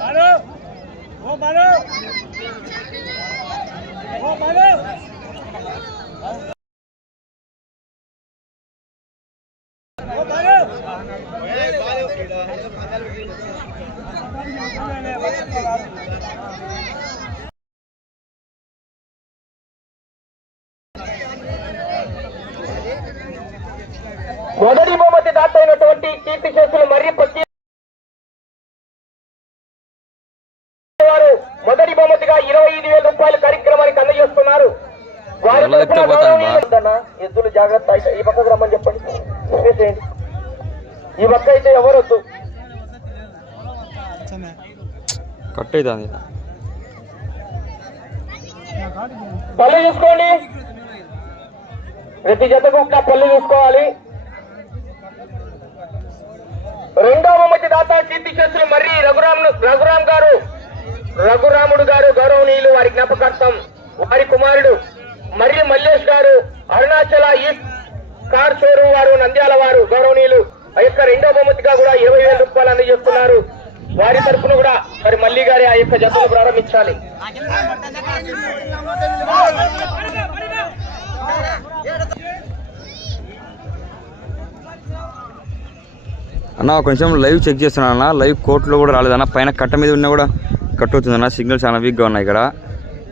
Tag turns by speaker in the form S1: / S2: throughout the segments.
S1: মারো
S2: ও
S1: মারো ও
S2: মারো ও ఎద్దులు జాగ్రత్త ఈ పక్కకు రమ్మని చెప్పండి. చెప్పేసేయండి. ఈ పక్క అయితే ఎవరు వద్దు
S1: కట్ అవుతుంది
S2: పళ్ళు చూసుకోండి. ప్రతి జతకు ఒక పళ్ళు చూసుకోవాలి. రెండవ బహుమతి దాత కీర్తి చేతులు మర్రి రఘురామ్ రఘురామ్ గారు రఘురాముడు గారు గౌరవనీయులు వారి జ్ఞాపకార్థం వారి కుమారుడు మర్రి మల్లేష్ గారు అరుణాచల ఈస్ట్ కార్ షోరూమ్ వారు నంద్యాల వారు గౌరవనీయులు ఆ యొక్క రెండో బహుమతిగా కూడా ఇరవై వేల రూపాయలు అందజేస్తున్నారు. వారి తరఫున కూడా మరి మల్లి గారి ఆ యొక్క జతను ప్రారంభించాలి.
S1: అన్న నిమిషం లైవ్ చెక్ చేస్తున్నాను అన్న. లైవ్ కోర్టులో కూడా రాలేదన్న పైన కట్ట మీద ఉన్నా కూడా కట్ అవుతుందన్న సిగ్నల్ చాలా వీక్గా ఉన్నాయి ఇక్కడ.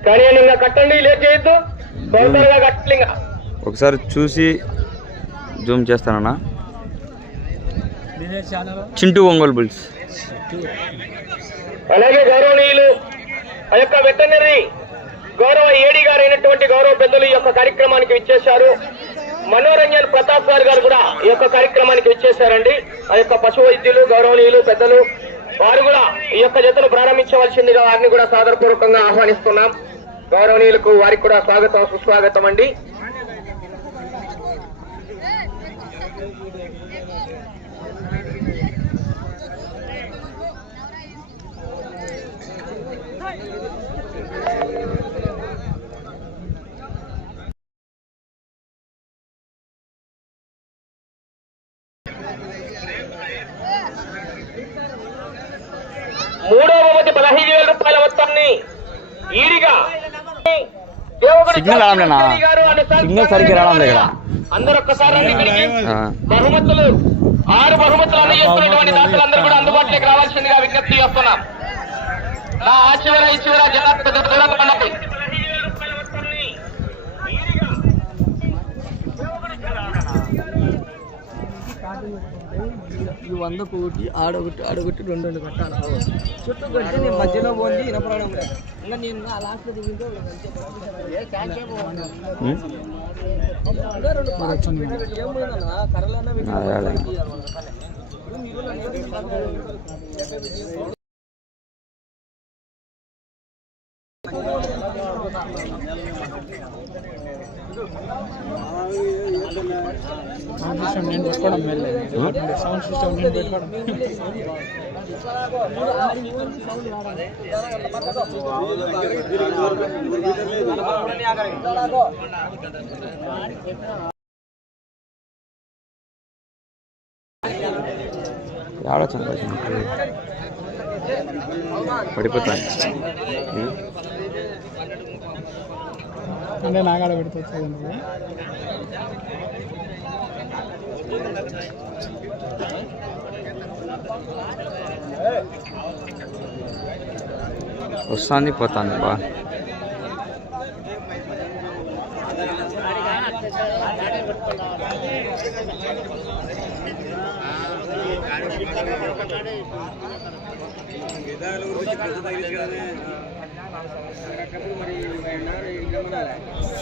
S2: కానీ కట్టండి లేట్ చేయొద్దు.
S1: ఒకసారి చూసి జూమ్ చేస్తానన్న. చింటూ ఒంగోలు బుల్స్.
S2: అలాగే గౌరవనీయులు ఆ యొక్క వెటనరీ గౌరవ ఏడి గారు అయినటువంటి గౌరవ పెద్దలు ఈ యొక్క కార్యక్రమానికి విచ్చేశారు. మనోరంజన్ ప్రతాప్ గారు గారు కూడా ఈ యొక్క కార్యక్రమానికి విచ్చేశారండి. ఆ యొక్క పశు వైద్యులు గౌరవనీయులు పెద్దలు వారు కూడా ఈ యొక్క జతను ప్రారంభించవలసిందిగా వారిని కూడా సాదరపూర్వకంగా ఆహ్వానిస్తున్నాం. గౌరవనీయులకు వారికి కూడా స్వాగతం సుస్వాగతం అండి మూడో బహుమతి పదహైదు వేల రూపాయల మొత్తాన్ని ఈడిగా దేవగుడి
S1: సిగ్నల్ రావడంలేనా? సిగ్నల్ సరిగ్గా రావడం లేదు.
S2: అందరూ ఒక్కసారి. బహుమతులు ఆరు బహుమతులు అందజేస్తున్నటువంటి దాతలందరూ కూడా అందుబాటులోకి రావాల్సిందిగా విజ్ఞప్తి చేస్తున్నాం నా ఆ చివర ఈ చివర జనాలు దూరంగా ఉండండి
S3: ఈ వంద కోటి ఆడొకటి ఆడొకటి రెండు రెండు కట్టాలి చుట్టూ కట్టి నేను మధ్యలో పోండి వినపడడం లేదు ఇంకా నేను ఆ లాస్ట్ దిగిందో
S1: ఉమ్?
S3: ఇంకా రెండు పార్టీలు ఏమైందన్నా కర్రలన్నా పెట్టి
S1: అదే, అదే.
S4: సౌండ్ సిస్టమ్ నేను పెట్టుకోవడం మెల్లే సౌండ్ సిస్టమ్ నేను పెట్టుకోవడం
S1: ఆడొచ్చు పడిపోతాను ఉమ్?
S4: అంటే నాగాడ పెడితే వచ్చేది నువ్వు
S1: వస్తుంది పోతుంది బా.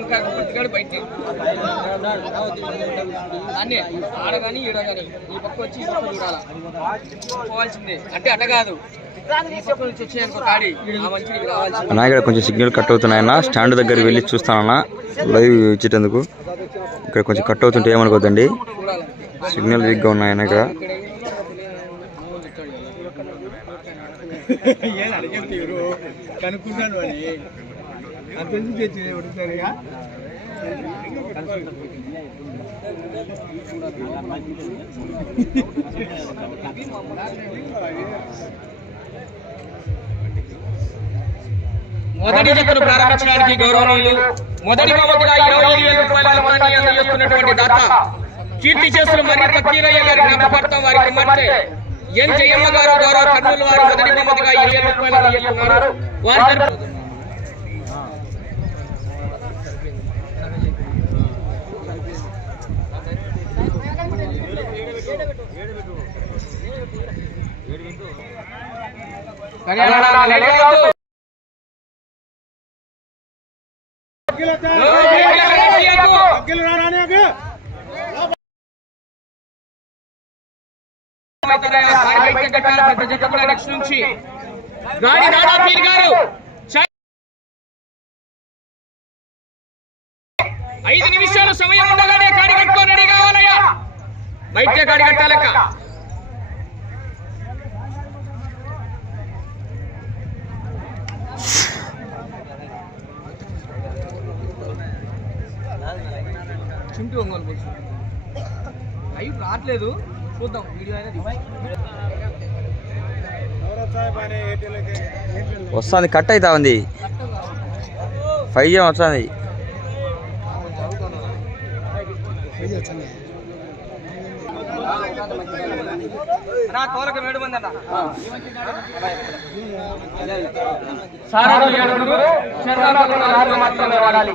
S3: ఇంకా పట్టుకాడు బయట అన్నీ ఆడ కానీ ఈడ కానీ ఈ పక్క వచ్చి ఈ పక్క చూడాలా? పోవాల్సిందే. అంటే అట్ట కాదు.
S1: అన్న ఇక్కడ కొంచెం సిగ్నల్ కట్ అవుతున్నాయన్న. స్టాండ్ దగ్గర వెళ్ళి చూస్తానన్న. లైవ్ ఇచ్చేటందుకు. ఇక్కడ కొంచెం కట్ అవుతుంటే ఏమనుకోద్దండి? సిగ్నల్ వీక్గా ఉన్నాయి ఆయన ఇక్కడ.
S4: కనుక్కున్నాను అని. అంత ఎందుకు తెచ్చింది ఒకటిసారిగా
S3: మొదటి జతను ప్రారంభించడానికి గౌరవనీయులు మొదటి బహుమతిగా ఇరవై ఐదు వేల రూపాయల మొత్తాన్ని అందజేస్తున్నటువంటి దాత కీర్తి చేస్తున్న మరి పక్కీరయ్య గారి జ్ఞాపకార్థం వారి కుమార్తె ఎన్ జయమ్మ గారు గౌరవ కర్నూలు వారు మొదటి బహుమతిగా ఇరవై రూపాయలు అందజేస్తున్నారు వారి తరపు- కళ్యాణ లేడీ వద్దు. గాడి గారు ఐదు నిమిషాలు సమయం ఉండగానే గాడి కట్టుకొని రెడీ కావాలయ్యా. బయట గాడి కట్టాలక్క చింటూ ఒంగోలు రావట్లేదు. చూద్దాం వీడియో
S1: వస్తుంది కట్ అవుతా ఉంది. ఫైవ్ జీ వస్తుంది.
S3: నా తోలక ఏడు మంది అన్న. సారాలు ఏడుగురు శరణాలు నాలుగు మాత్రమే వాడాలి.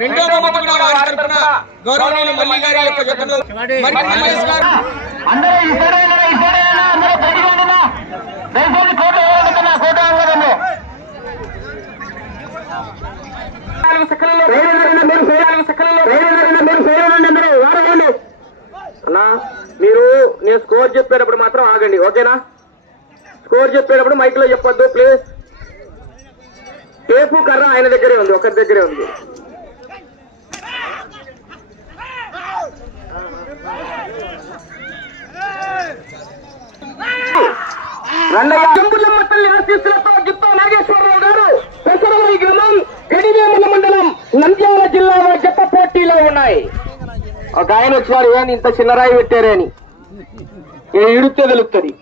S3: రెండో బహుమతి కూడా వారి తరపున గౌరవనీయులు మల్లి గారి యొక్క మల్లేష్ గారు
S2: అందరూ అందరూ. దయచేసి కోట కోట. అన్నా మీరు నేను స్కోర్ చెప్పేటప్పుడు మాత్రం ఆగండి ఓకేనా? స్కోర్ చెప్పేటప్పుడు మైక్లో చెప్పొద్దు ప్లీజ్. టేపు కర్ర ఆయన దగ్గరే ఉంది ఒకరి దగ్గరే ఉంది. రండయ్యంబులమ్మ తల్లి ఆశీస్సులతో గిత్తా నాగేశ్వరరావు గారు పెసరవాయి గ్రామం గడివేముల మండలం నంద్యాల జిల్లాలో జత పోటీలో ఉన్నాయి. ఒక ఆయన వచ్చారు ఏని ఇంత చిన్న రాయి పెట్టారే అని. ఏ ఇడితే తెలుస్తుంది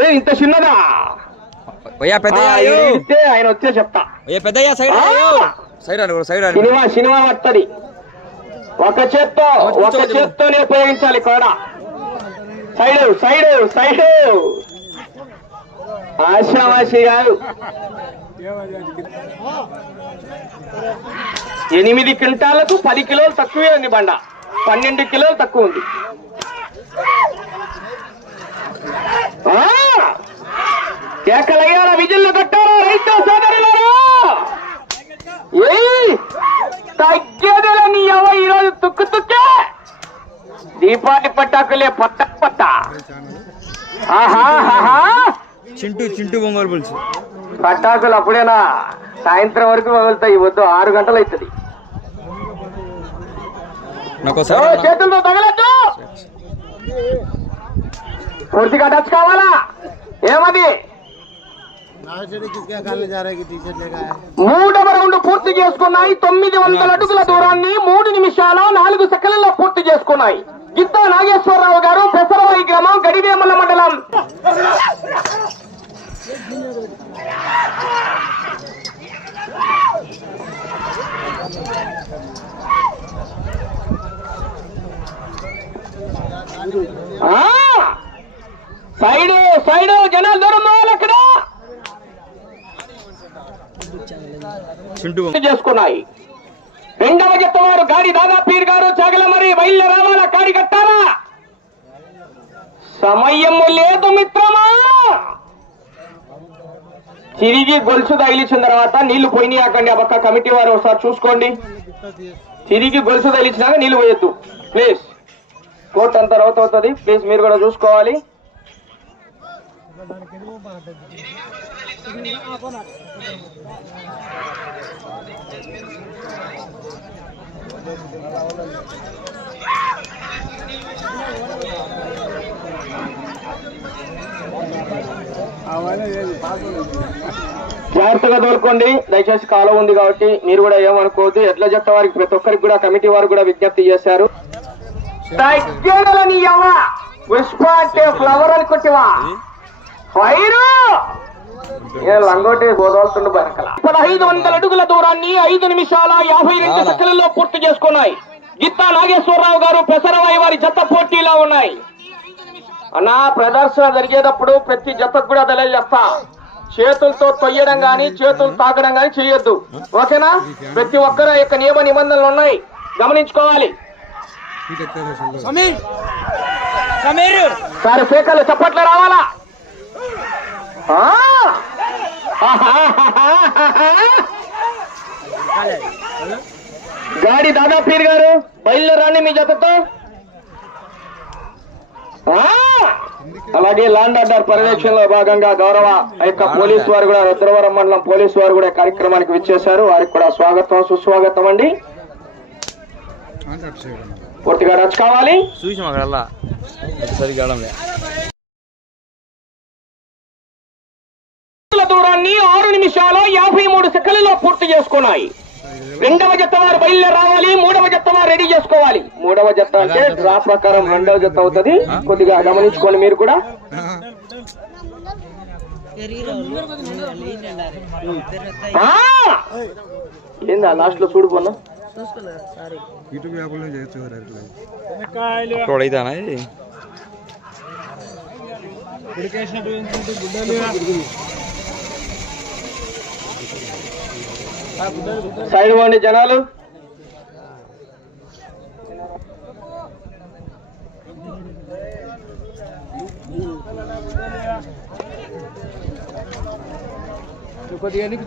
S2: ఏ ఇంత చిన్నదా?
S1: పెద్దయ్య
S2: ఇడితే ఆయన వచ్చే చెప్తా.
S1: పెద్దయ్య సైడ్! సైడ్ అని సైడ్ అని
S2: సినిమా సినిమా వస్తుంది ఒక చేత్తో ఒక చేత్తోనే ఉపయోగించాలి కూడా. Side side side. ఆశావాసి గారు. ఎనిమిది క్వింటాలకు పది కిలోలు తక్కువే ఉంది బండ. పన్నెండు కిలోలు తక్కువ ఉంది. ఆ! కేకలయ్యాల విజిల్లు కట్టారా రైతు సోదరులారా! తగ్గేదిలే నీ అవ్వ ఈరోజు తుక్కు తుక్కే! దీపావళి పట్టాకులే పట్ట పట్ట.
S1: చింటూ చింటూ పులుసు.
S2: అప్పుడేనా? సాయంత్రం వరకు మొదలుతాయి వద్దు ఆరు గంటలు అవుతుంది చేతులతో తగలద్దు! పూర్తిగా టచ్ కావాలా? ఏమది? మూడవ రౌండ్ పూర్తి చేసుకున్నాయి. తొమ్మిది వందల అడుగుల దూరాన్ని మూడు నిమిషాల నాలుగు సెకండ్లలో పూర్తి చేసుకున్నాయి. గిత్తా నాగేశ్వరరావు గారు పెసరవాయి గ్రామం గడివేముల మండలం. సైడ్ సైడ్ జనాలు దూరం పోవాలి అక్కడ. చేసుకున్నాయి. రెండవ జత వారు గాడి దాదాపీర్ గారు చాగలమరి బయలు రావాల కాడి కట్టారా? సమయము లేదు మిత్రమా? తిరిగి గొలుసు తగిలించిన తర్వాత నీళ్ళు పోయినాయి అక్కడ ఆ పక్క కమిటీ వారు ఒకసారి చూసుకోండి. తిరిగి గొలుసు తగిలించినాక నీళ్ళు పోయొద్దు. ప్లీజ్. కోర్ట్ అంత రౌత్ అవుతుంది. ప్లీజ్ మీరు కూడా చూసుకోవాలి. జాగ్రత్తగా తోలుకోండి దయచేసి కాలం ఉంది కాబట్టి మీరు కూడా ఏమనుకోవద్దు. ఎట్లా చెప్తా వారికి ప్రతి ఒక్కరికి కూడా కమిటీ వారు కూడా విజ్ఞప్తి చేశారు. Flower అనుకుంటేవా fire! ఏ లంగోటి గోదవలతుండు బరకల పదహైదు వందల అడుగుల దూరాన్ని ఐదు నిమిషాల యాభై రెండు సెకండ్లలో పూర్తి చేసుకున్నాయి. గిత్తా నాగేశ్వరరావు గారు పెసరవాయి వారి జత పోటీలో ఉన్నాయి. అన్నా ప్రదర్శన జరిగేటప్పుడు ప్రతి జతకు కూడా తెలియజేస్తా చేతులతో తొయ్యడం గాని చేతులు తాకడం గాని చేయొద్దు. ఓకేనా? ప్రతి ఒక్కరు యొక్క నియమ నిబంధనలు ఉన్నాయి. గమనించుకోవాలి. సార్ ఫేకలు చప్పట్లు రావాలా? గాడి దాదాపీర్ గారు బయలుదేరండి మీ జతతో! అలాగే లాండ్ ఆర్డర్ పర్యవేక్షణలో భాగంగా గౌరవ ఆ యొక్క పోలీసు వారు కూడా రుద్రవరం మండలం పోలీసు వారు కూడా కార్యక్రమానికి విచ్చేశారు. వారికి కూడా స్వాగతం సుస్వాగతం అండి. పూర్తిగా రచ్ కావాలి. కిలోమీటర్ల దూరాన్ని ఆరు నిమిషాల యాభై మూడు సెకండ్లలో పూర్తి చేసుకున్నాయి. రెండవ జత వారు బయలుదేరి రావాలి మూడవ జత వారు రెడీ చేసుకోవాలి. మూడవ జత అంటే డ్రా ప్రకారం రెండవ జత అవుతుంది. కొద్దిగా గమనించుకోండి మీరు కూడా. ఆ! ఏందా లాస్ట్లో చూడు పొన్న
S1: అక్కడ అయితేనా
S2: సైడ్ పోండి జనాలు.
S4: కొద్దిగా ఎన్నిక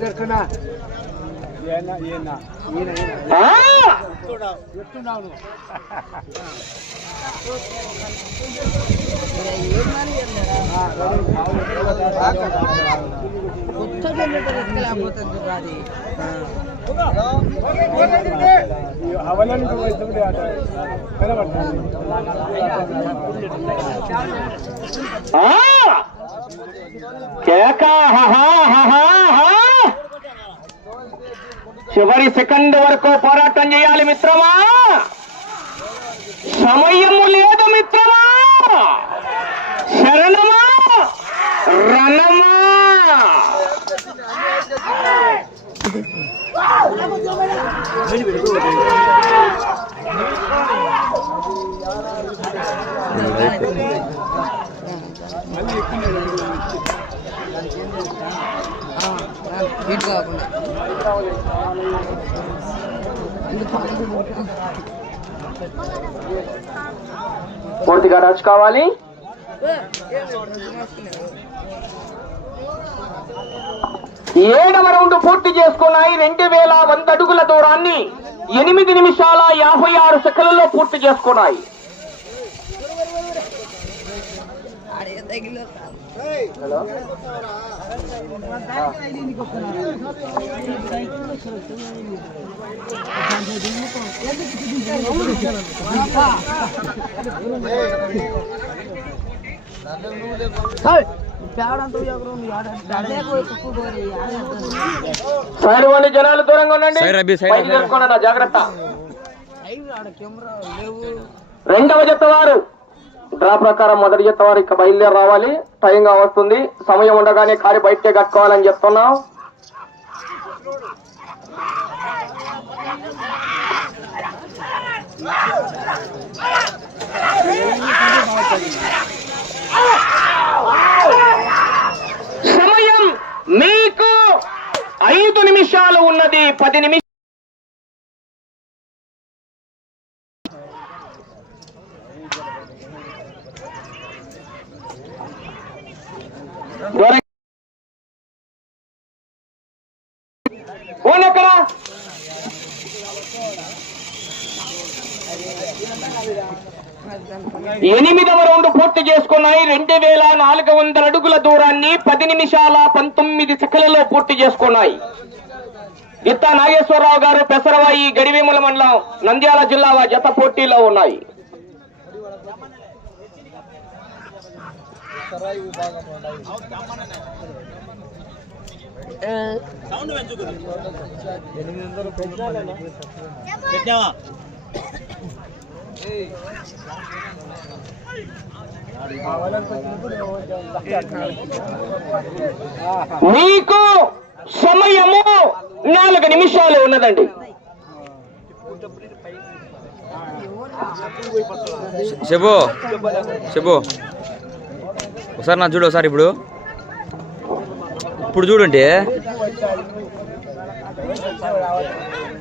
S2: చివరి సెకండ్ వరకు పోరాటం చేయాలి మిత్రమా? సమయము లేదు మిత్రమా. శరణమా. రణమా.
S5: వీటి కాకుండా.
S2: పూర్తిగా రచ్ కావాలి. ఏడవ రౌండ్ పూర్తి చేసుకున్నాయి రెండు వేల వంద అడుగుల దూరాన్ని ఎనిమిది నిమిషాల యాభై ఆరు సెకండ్లలో పూర్తి చేసుకున్నాయి. సైడ్ వండి జనాలు దూరంగా ఉండండి. జాగ్రత్త. రెండవ జత వారు. డ్రా ప్రకారం మొదటి జత వారు ఇక బయలుదేరి రావాలి టైం గా వస్తుంది సమయం ఉండగానే కారి బయటకే కట్టుకోవాలని చెప్తున్నాం. సమయం మీకు ఐదు నిమిషాలు ఉన్నది. పది నిమిషాలు ఎనిమిదవ రౌండ్ పూర్తి చేసుకున్నాయి. రెండు వేల నాలుగు వందల అడుగుల దూరాన్ని పది నిమిషాల పంతొమ్మిది సెకండ్లలో పూర్తి చేసుకున్నాయి. గిత్తా నాగేశ్వరరావు గారు పెసరవాయి గడివేముల మండలం నంద్యాల జిల్లా జత పోటీలో ఉన్నాయి. మీకు సమయము నాలుగు నిమిషాలు ఉన్నదండి.
S1: చెప్పు. చెప్పు. ఒకసారి నా చూడు ఒకసారి ఇప్పుడు. ఇప్పుడు చూడండి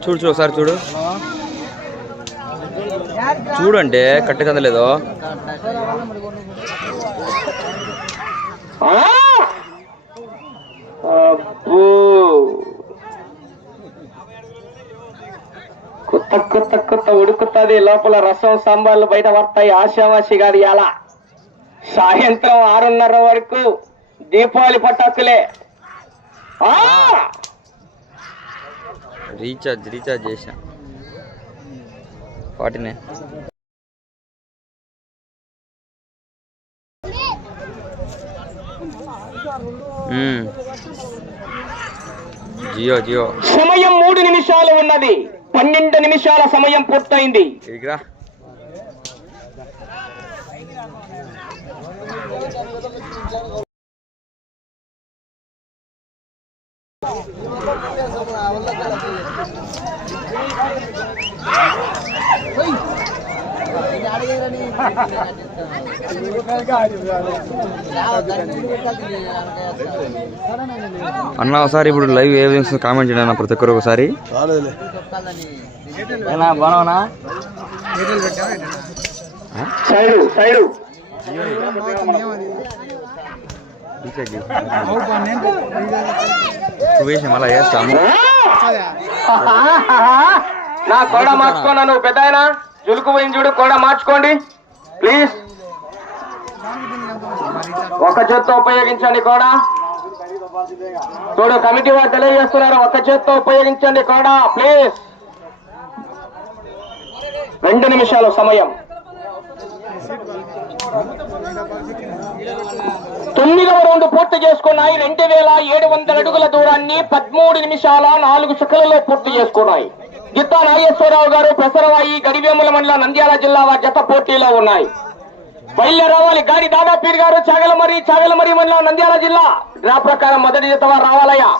S1: చూడు చూడు ఒకసారి చూడు. చూడండి కట్టే?
S2: అబ్బో. కొత్త కొత్త కొత్త ఉడుకుతుంది లోపల రసం సాంబార్లు బయట పడతాయి ఆశావాసి కాదు ఎలా సాయంత్రం ఆరున్నర వరకు దీపావళి పటాకులే!
S1: రీఛార్జ్ రీఛార్జ్ చేసా వాటినే. జియో జియో.
S2: సమయం మూడు నిమిషాలు ఉన్నది. పన్నెండు నిమిషాల సమయం పూర్తయింది.
S1: అన్న ఒకసారి ఇప్పుడు లైవ్ ఏ విధంగా కామెంట్ చేయండి అన్న ప్రతి ఒక్కరు ఒకసారి. బాగున్నా
S2: సైడు
S1: అలా వేస్తాము
S2: నా కోడ మార్చుకోనా నువ్వు పెద్ద ఆయన జులుకు పోయిన చూడు కోడ మార్చుకోండి. ప్లీజ్. ఒక చేత్తో ఉపయోగించండి కోడ. చూడు కమిటీ వారు తెలియజేస్తున్నారు. ఒక చేత్తో ఉపయోగించండి కోడ ప్లీజ్. రెండు నిమిషాలు సమయం. తొమ్మిదవ రౌండ్ పూర్తి చేసుకున్నాయి రెండు వేల ఏడు వందల అడుగుల దూరాన్ని పదమూడు నిమిషాల నాలుగు సెకండ్లలో పూర్తి చేసుకున్నాయి. గిత్తా నాగేశ్వరరావు గారు పెసరవాయి గడివేముల మండల నంద్యాల జిల్లా వారి జత పోటీలో ఉన్నాయి. బయలుదేరావాలి. గాడి దాదాపీర్ గారు చాగలమరి చాగలమరి మండలం నంద్యాల జిల్లా. డ్రా ప్రకారం మొదటి జత వారు రావాలయ్యా.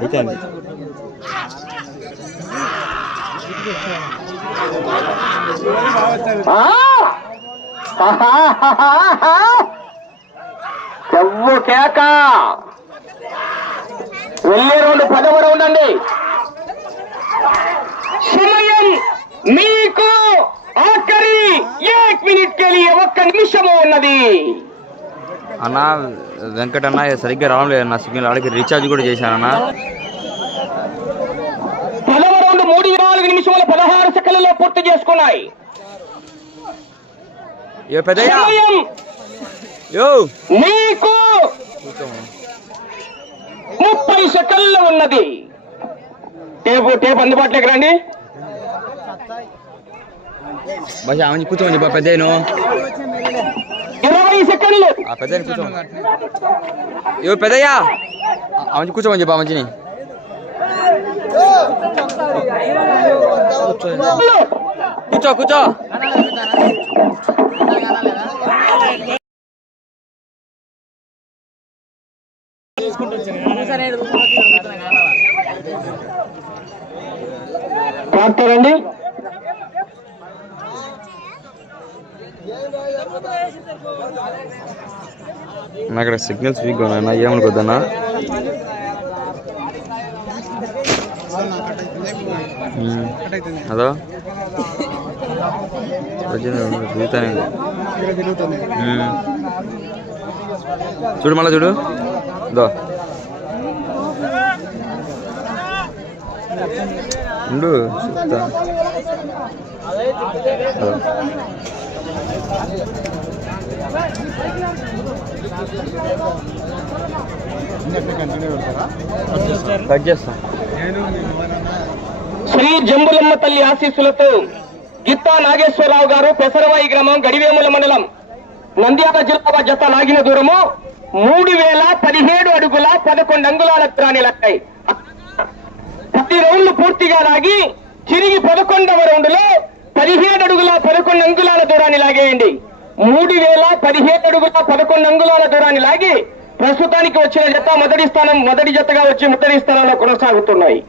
S1: అయితే అండి
S2: కేక. వెళ్ళే రౌండ్ పదవ రౌండ్ అండి. సమయం మీకు ఆఖరి ఏక్ మినిట్ కెలియ ఒక్క నిమిషము ఉన్నది.
S1: అన్న వెంకట అన్న సరిగ్గా రావడం లేదన్న సిగ్నల్ ఆడికి రీఛార్జ్ కూడా చేశానన్న
S2: పదవ రౌండ్ మూడు నాలుగు పదహారు సెకండ్లలో పూర్తి చేసుకున్నాయి. మీకు ముప్పై సెకండ్లు ఉన్నది. టేపు టేపు అందుబాటులోకి రండి.
S1: బస్ ఆమె కూర్చోమని చెప్పా పెద్దయ్యను.
S2: ఇరవై సెకండ్లు.
S1: ఆ పెద్దయ్యని కూర్చో. పెద్దయ్యా. ఆమె కూర్చోమని చెప్పా మంచిని కూర్చో కూర్చో. నా అక్కడ సిగ్నల్స్ వీక్గా ఉన్నాయన్నా ఏమనుకోద్దన్నా? అదో తిరుగుతానే చూడు మళ్ళా చూడు. దో. ఉండు. చెప్తా
S2: శ్రీ జంబులమ్మ తల్లి ఆశీస్సులతో గిత్తా నాగేశ్వరరావు గారు పెసరవాయి గ్రామం గడివేముల మండలం నంద్యాల జిల్లా జత లాగిన దూరము మూడు వేల పదిహేడు అడుగుల పదకొండు అంగుళాల త్రాణిలక్కాయి పది రౌండ్లు పూర్తిగా లాగి తిరిగి పదకొండవ రౌండ్లో పదిహేడు అడుగుల పదకొండు అంగుళాల దూరాన్ని లాగేయండి. మూడు వేల పదిహేడు అడుగుల పదకొండు అంగుళాల దూరాన్ని లాగి ప్రస్తుతానికి వచ్చిన జత మొదటి స్థానం మొదటి జతగా వచ్చి మొదటి స్థానంలో కొనసాగుతున్నాయి.